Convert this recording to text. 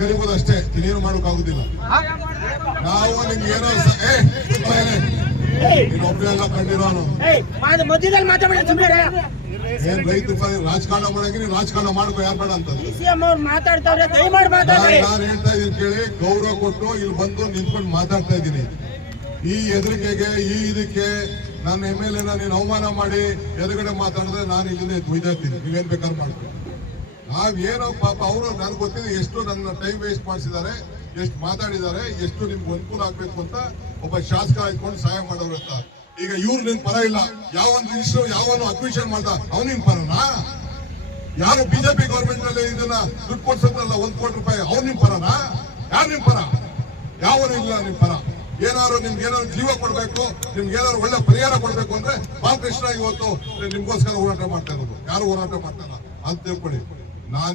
ಕರಿಬಹುದು ಅಷ್ಟೇ, ಇನ್ನೇನು ಮಾಡೋಕ್ಕಾಗುದಿಲ್ಲ. ನಾವು ನಿಮ್ಗೆ ಏನೋ ಒಬ್ಬರೆಲ್ಲ ಕಂಡಿರೋನು ಏನ್ ರೈತ ರಾಜಕಾರಣ ಮಾಡಂಗೆ ನೀವು ರಾಜಕಾರಣ ಮಾಡ್ಕೋ, ಯಾರು ಬೇಡ ಅಂತ ನಾನು ಹೇಳ್ತಾ ಇದೀನಿ ಕೇಳಿ. ಗೌರವ ಕೊಟ್ಟು ಇಲ್ಲಿ ಬಂದು ನಿಂತ್ಕೊಂಡು ಮಾತಾಡ್ತಾ ಇದ್ದೀನಿ. ಈ ಎದುರಿಕೆಗೆ ಇದಕ್ಕೆ ನನ್ನ MLA ನೀನು ಅವಮಾನ ಮಾಡಿ ಎದುರುಗಡೆ ಮಾತಾಡಿದ್ರೆ ನಾನು ಇಲ್ಲಿಂದ ಒಯ್ದಾಗ್ತೀನಿ. ನೀವೇನ್ ಬೇಕಾದ್ರೂ ಮಾಡ್ತೀನಿ. ನಾವೇನೋ ಪಾಪ ಅವರು ನನ್ಗೆ ಗೊತ್ತಿದೆ ಎಷ್ಟು ನನ್ನ ಟೈಮ್ ವೇಸ್ಟ್ ಮಾಡಿಸಿದ್ದಾರೆ, ಎಷ್ಟು ಮಾತಾಡಿದ್ದಾರೆ, ಎಷ್ಟು ನಿಮ್ಗೆ ಅನುಕೂಲ ಆಗ್ಬೇಕು ಅಂತ ಒಬ್ಬ ಶಾಸಕ ಆಯ್ಕೊಂಡು ಸಹಾಯ ಮಾಡೋರು ಅಂತ. ಈಗ ಇವ್ರು ನಿನ್ ಪರ ಇಲ್ಲ, ಯಾವೊಂದು ಇಷ್ಟು ಯಾವನು ಅಕ್ವಿಷನ್ ಮಾಡ್ದ ಅವ್ನು ನಿನ್ ಪರನಾ? ಯಾರು ಬಿಜೆಪಿ ಗೌರ್ಮೆಂಟ್ ನಲ್ಲಿ ಇದನ್ನ ದುಡ್ಡು ಕೊಡ್ಸಲ್ಲ ₹1 ಕೋಟಿ, ಅವ್ರು ನಿಮ್ ಪರನಾ? ಯಾರು ನಿಮ್ ಪರ? ಯಾವನು ಇಲ್ಲ ನಿಮ್ ಪರ. ಏನಾದ್ರು ನಿಮ್ಗೆ ಏನಾದ್ರು ಜೀವ ಕೊಡ್ಬೇಕು, ನಿಮ್ಗೆ ಏನಾದ್ರು ಒಳ್ಳೆ ಪರಿಹಾರ ಕೊಡ್ಬೇಕು ಅಂದ್ರೆ ಬಾಲಕೃಷ್ಣ ಇವತ್ತು ನಿಮ್ಗೋಸ್ಕರ ಹೋರಾಟ ಮಾಡ್ತಾ ಇರೋದು. ಯಾರು ಹೋರಾಟ ಮಾಡ್ತಾರ ಅಂತ ತಿಳ್ಕೊಳ್ಳಿ.